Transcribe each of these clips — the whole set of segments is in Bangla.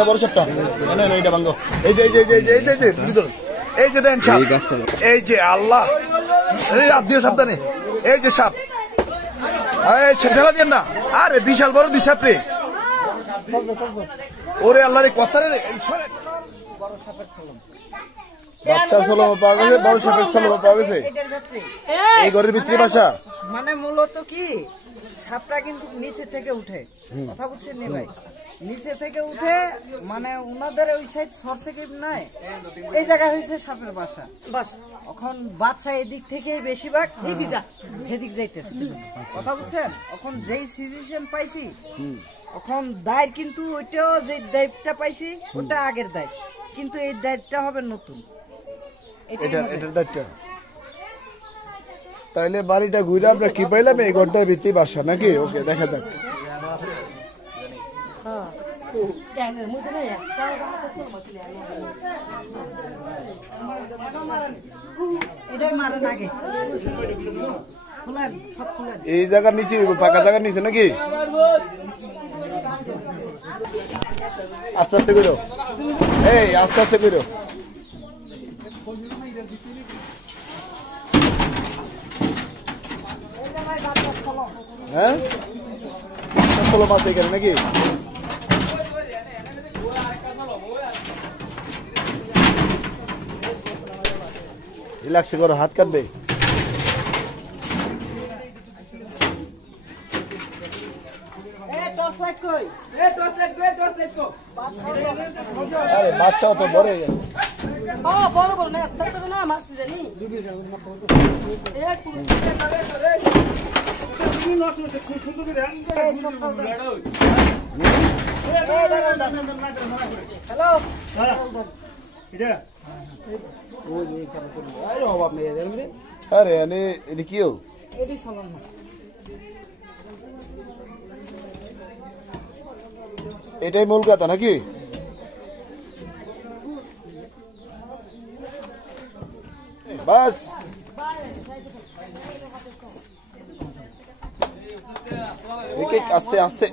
বড় সাপটা এটা ভাঙ্গো এই যে এই যে দেন সাপ এই যে আল্লাহ এই আপনিও সাবধানে এই যে সাপ ঠেলা দেন না আরে বিশাল বড় দুই সাপ রে ওরে আল্লাহ রে কথা রে বাচ্চার সলমা পাওয়া গেছে বড় সাপের সলমা পাওয়া গেছে এই ঘরের ভিতরে বাসা মানে মূলত কি সাপটা কিন্তু নিচে থেকে উঠে কথা বুঝছেন নি ভাই নিচে থেকে উঠে মানে ওনাদের ওই সাইড সরসেকিপ নাই এই জায়গায় হয়েছে সাপের বাসা এখন বাচ্চা এদিক থেকে বেশিরভাগ সেদিক যাইতেছে কথা বুঝছেন এখন যেই সিচুয়েশন পাইছি এখন দায়ের কিন্তু ওইটাও যে দায়িত্বটা পাইছি ওটা আগের দায় কিন্তু এই দায়িত্বটা হবে নতুন এটার দায়িত্ব তাইলে বাড়িটা ঘুরে আমরা কি পাইলাম এই ঘরটার ভিতরে বাসা নাকি ওকে দেখা যাক এই জায়গার নিচে ফাঁকা জায়গার নিচে নাকি আস্তে আস্তে করো এই আস্তে আস্তে করো হ্যাঁ ষোলো মাস এখানে নাকি রিল্যাক্স করো হাত কাটবে আরে বাচ্চাও তো বড় হয়ে গেছে আরে এটা কি এটাই মূল কথা নাকি বাস আস্তে আস্তে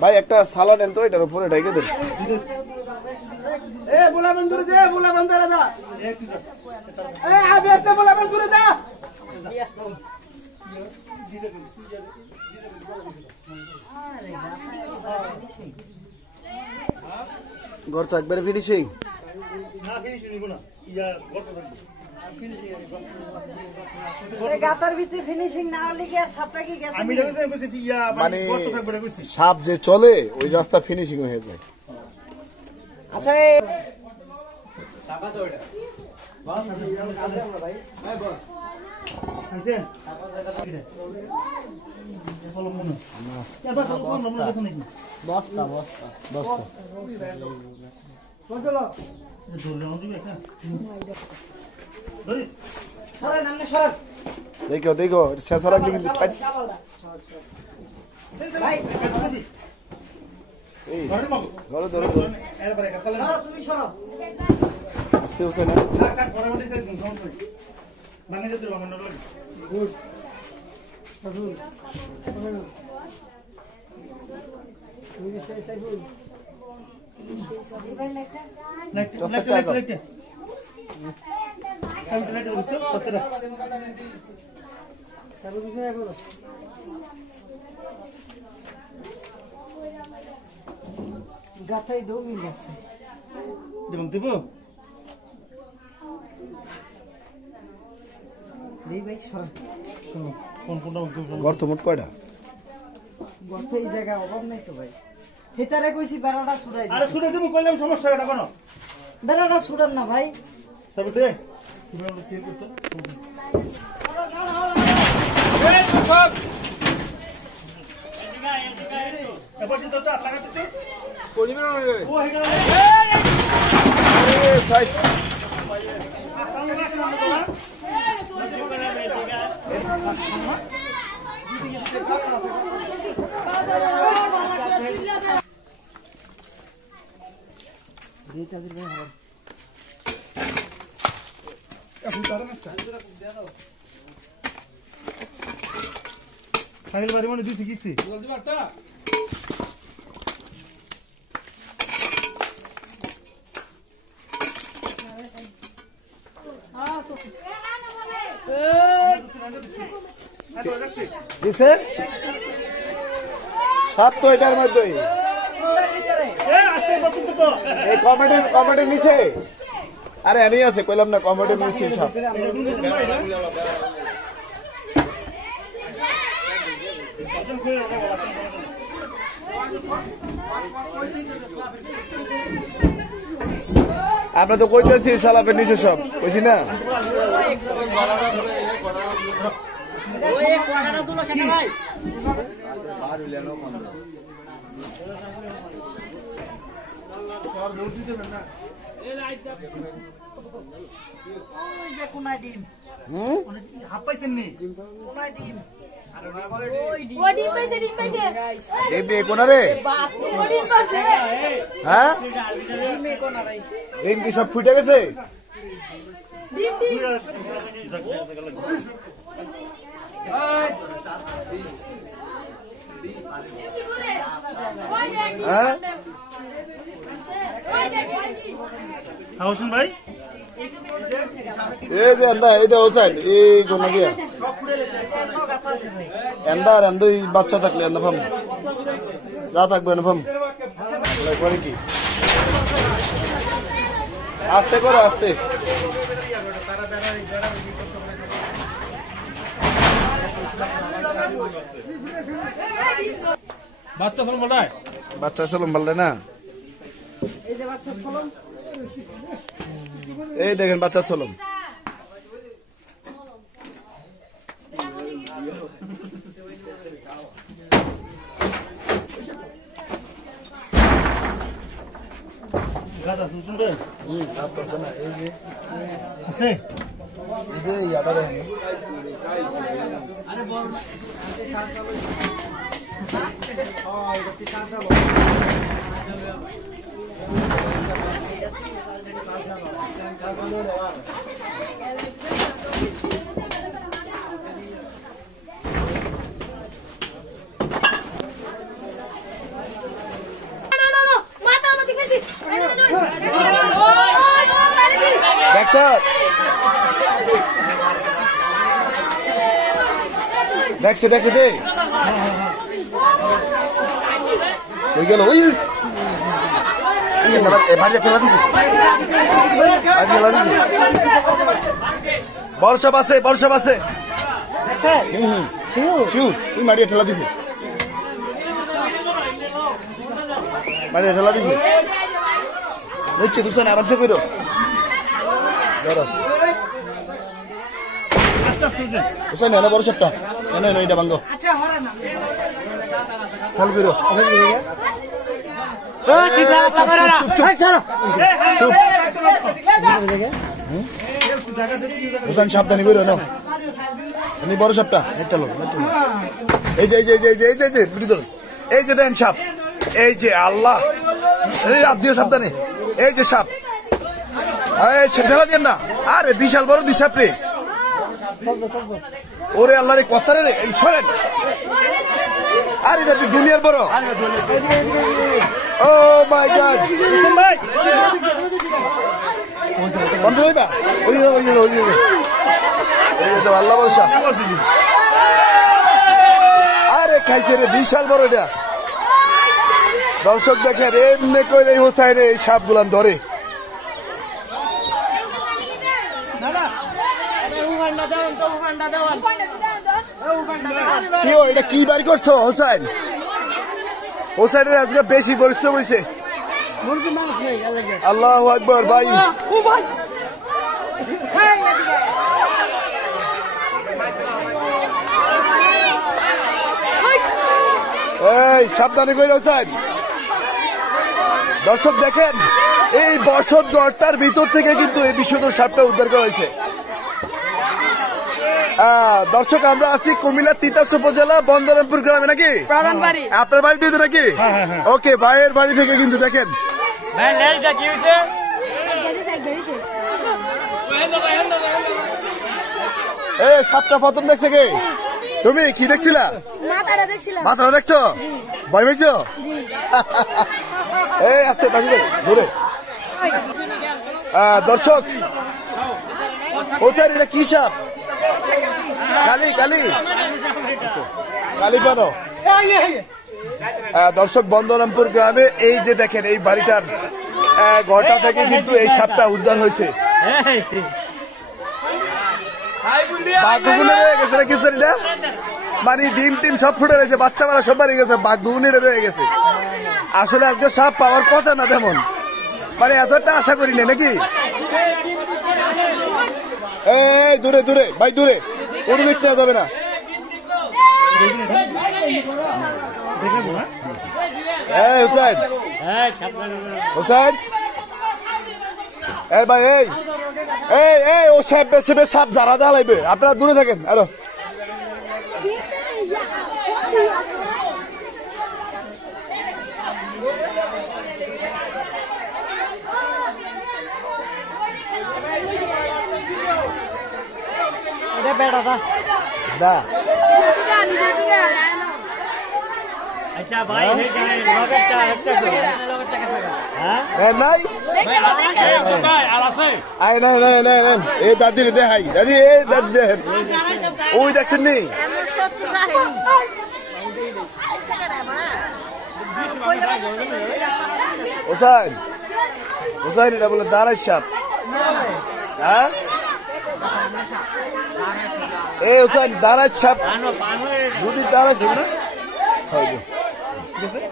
ভাই একটা সালা নেন তো এটার উপরে ঢেকে দেন ঘর তো একবারে ফিনিশিং মানে সাপ যে চলে ওই রাস্তা ফিনিশিং হয়ে যায় আচ্ছা বস্তা দেখো দেখো শেষা রাখলে কিন্তু আস্তে উঠে না গাথাই ডোমি লাগছে দেবং দেব দেই ভাই সর কোন কোনটা গর্ত মোট কয়টা গর্ত এই জায়গা অভাব নাই তো ভাই হেতারে কইছি বেড়াটা ছুড়াই আরে ছুড়ে দেব কইলাম সমস্যা এটা কোন বেড়াটা ছুড়ান না ভাই সব দে তুমি কি করতে এই সব এবার তো তো লাগাতে পরিবে না ও হেগা আরে সাইড সাহিল বাড়ি মানে দিছি কিছি দিছে সাপ তো এটার মধ্যে এই কমেটের নিচে আরে এনে আছে কইলাম না কমেটের নিচে সাপ আমরা তো কইতেছি সালাপের নিচে সব কইছি না ডিম কি সব ফুটে গেছে হাউসুন ভাই এই যে এন্দা এই যে হোসেন এই কোন গিয়া এন্দা এন্দা বাচ্চা থাকলে এন্দা ফাম যা থাকবে না ফাম করে কি আস্তে করো আস্তে বাচ্চা ফোন বলায় বাচ্চা চলুন বললে না এই দেখেন বাচ্চা চলুন এই যে ইয়াটা দেখেন দেখছে দেখছে দে ওই গেল ওই বাড়িটা ফেলা দিছে বর্ষা বাসে ওই মাটিয়া ঠেলা দিছে বুঝছি দুজন আরামসে করো বুঝছেন না বড় সবটা এনে এটা ভাঙ্গো খেয়াল করো হুসান সাবধানি করো না এমনি বড় সাপটা একটা লোক এই যে এই যে দেন সাপ এই যে আল্লাহ এই আপনিও সাবধানে এই যে সাপ ঠেলা দেন না আরে বিশাল বড় দুই সাপ রে ওরে আল্লাহ রে কথা রে এই সরেন আর এটা তুই দুনিয়ার বড় ও মাই গড বন্ধ হইবা ওই আল্লাহ ভরসা আরে খাইছে রে বিশাল বড় এটা দর্শক দেখেন এমনি করে এই হোসাইন এই সাপ গুলান ধরে এটা কি বার করছো হোসাইন হোসাইনের আজকে বেশি পরিশ্রম হয়েছে আল্লাহু আকবার ভাই এই সাবধানে করে হোসাইন দর্শক দেখেন এই বসত ঘরটার ভিতর থেকে কিন্তু এই বিশুদ্ধ সাপটা উদ্ধার করা হয়েছে দর্শক আমরা আছি কুমিল্লা তিতাস উপজেলা বন্দরামপুর গ্রামে নাকি আপনার বাড়ি দিতে নাকি ওকে ভাইয়ের বাড়ি থেকে কিন্তু দেখেন এই সাপটা প্রথম দেখছে কে তুমি কি দেখছিলা? মাথাটা দেখছো? ভয় পেয়েছো? এই আসতে দাদি ভাই ধরে। দর্শক ও স্যার এটা কি সাপ? কালি কালি কালি পানো। দর্শক বন্দরামপুর গ্রামে এই যে দেখেন এই বাড়িটার ঘরটা থেকে কিন্তু এই সাপটা উদ্ধার হয়েছে। বাঘগুলো রয়ে গেছে না কিছু না, মানে ডিম টিম সব ফুটে রয়েছে, বাচ্চা মারা সব বাড়ি গেছে, বাঘগুলো রয়ে গেছে। আসলে আজকে সাপ পাওয়ার কথা না তেমন, মানে এতটা আশা করি না নাকি। এই দূরে দূরে ভাই দূরে, কোনো দেখতে যাবে না। এই হুসাইন হুসাইন এই ভাই এই এই এই ও সাপ বেশি সাপ যারা দাঁড়াইবে আপনারা দূরে থাকেন। আরো अच्छा भाई है जाने নাই আয় নাই নাই নাই নাই এ দাদি রে দেখাই দাদি এ দাদি দেখেন ওই দেখছেন নি হোসেন হোসেন এটা বলে দাঁড়াই সাপ। হ্যাঁ এ হোসেন দাঁড়াই সাপ যদি দাঁড়াই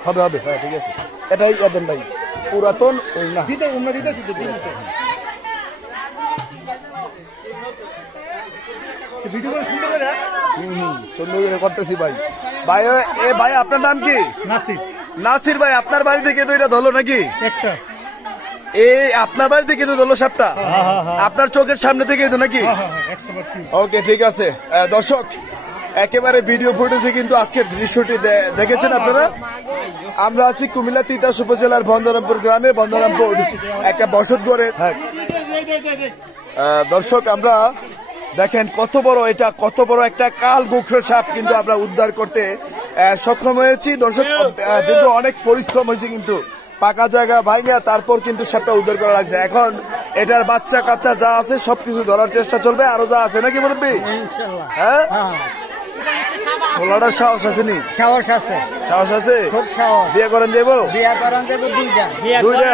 হবে হবে হ্যাঁ ঠিক আছে এটাই দেন ভাই পুরাতন না সুন্দর করতেছি ভাই। ভাই এ ভাই আপনার নাম কি? नासिर নাসির ভাই আপনার বাড়ি থেকে তো এটা ধরলো নাকি? একটা এই আপনার বাড়ি থেকে তো ধরলো সাপটা আপনার চোখের সামনে থেকে তো নাকি? ওকে ঠিক আছে দর্শক একেবারে ভিডিও ফুটেজে কিন্তু আজকের দৃশ্যটি দেখেছেন আপনারা। আমরা আছি কুমিল্লা তিতাস উপজেলার বন্দরামপুর গ্রামে, বন্দরামপুর একটা বসতঘরে। দর্শক আমরা দেখেন কত বড় এটা, কত বড় একটা কাল গোখরো সাপ কিন্তু আমরা উদ্ধার করতে সক্ষম হয়েছি। দর্শক দীর্ঘ অনেক পরিশ্রম হয়েছে কিন্তু পাকা জায়গা ভাইঙ্গা তারপর কিন্তু সাপটা উদ্ধার করা লাগছে। এখন এটার বাচ্চা কাচ্চা যা আছে সবকিছু ধরার চেষ্টা চলবে, আরো যা আছে নাকি মুরব্বি? হ্যাঁ খোলাটার সাহস আছে নি? সাহস আছে, সাহস আছে, খুব সাহস। বিয়ে করেন যাবো? বিয়া করান যাবো দুইটা। দুইটা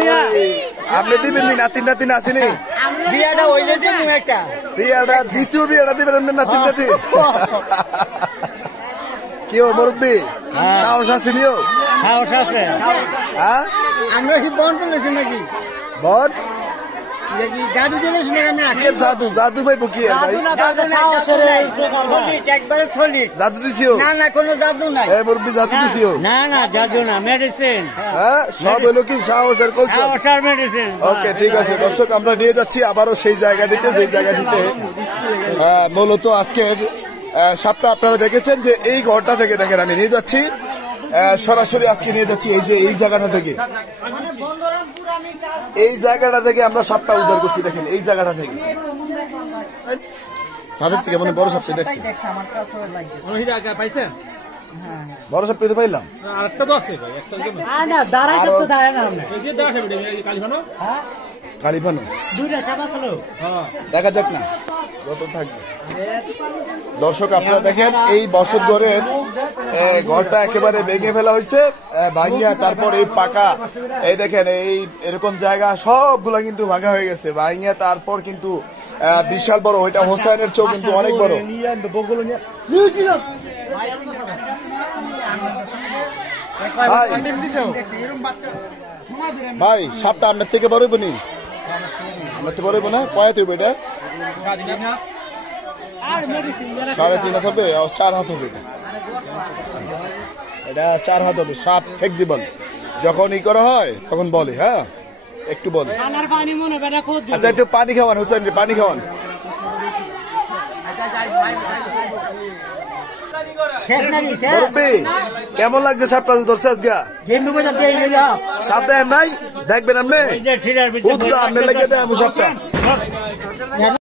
বিয়া আপনি দিবেন নি? নাতিন নাতিন আসেনি? বিয়াটা হইলে দেবো একটা। বিয়াটা দ্বিতীয় বিয়াটা দিবেন আপনার নাতিন নাতি? কি ও মুরব্বি সাহস আছে নিও? সাহস আছে। হ্যাঁ আমরা কি বন তুলেছি নাকি? বল জাদু দিয়েছি নাকি আমরা? কি জাদু? জাদু ভাই বুকি ভাই একবারে সলিড জাদু দিছিও? না না কোনো জাদু নাই। এ মুরব্বি জাদু দিছিও? না না জাদু না, মেডিসিন। হ্যাঁ সব হলো কি সাহসের কৌশল। সাহসের মেডিসিন। ওকে ঠিক আছে দর্শক আমরা নিয়ে যাচ্ছি আবারও সেই জায়গাটিতে, যে জায়গাটিতে মূলত আজকের সাপটা আপনারা দেখেছেন যে এই ঘরটা থেকে দেখেন আমি নিয়ে যাচ্ছি সরাসরি আজকে নিয়ে যাচ্ছি এই যে এই জায়গাটা থেকে, এই জায়গাটা থেকে আমরা সাপটা উদ্ধার করছি। দেখেন এই জায়গাটা থেকে সাদের থেকে মানে বড় সাপটা দেখছি। বড় সাপ পেতে পাইলাম কালিফানো দেখা যাক না যত থাকবে। দর্শক আপনারা দেখেন এই বসত ঘরের ঘরটা একেবারে ভেঙে ফেলা হয়েছে, ভাঙিয়া তারপর এই পাকা এই দেখেন এই এরকম জায়গা সবগুলা কিন্তু ভাঙা হয়ে গেছে, ভাঙিয়া তারপর কিন্তু বিশাল বড় ওইটা হোসেনের চোখ কিন্তু অনেক বড়। ভাই সাপটা আপনার থেকে বড় হইব নি? আপনার থেকে বড় হইব না? কয়া তুই এটা 3.5 হাত হবে, 4 হাত হবে, এটা 4 হাত হবে। সাপ ফ্লেক্সিবল, যখন ই করা হয় তখন বলে, হ্যাঁ একটু বলে। আচ্ছা একটু পানি খাওয়ান হোসেন, পানি খাওয়ান। কেমন লাগছে সাপটা ধরছে আজকে? সাপ দেখেন নাই? দেখবেন আপনি? আপনি লেগে দেয় সাপটা।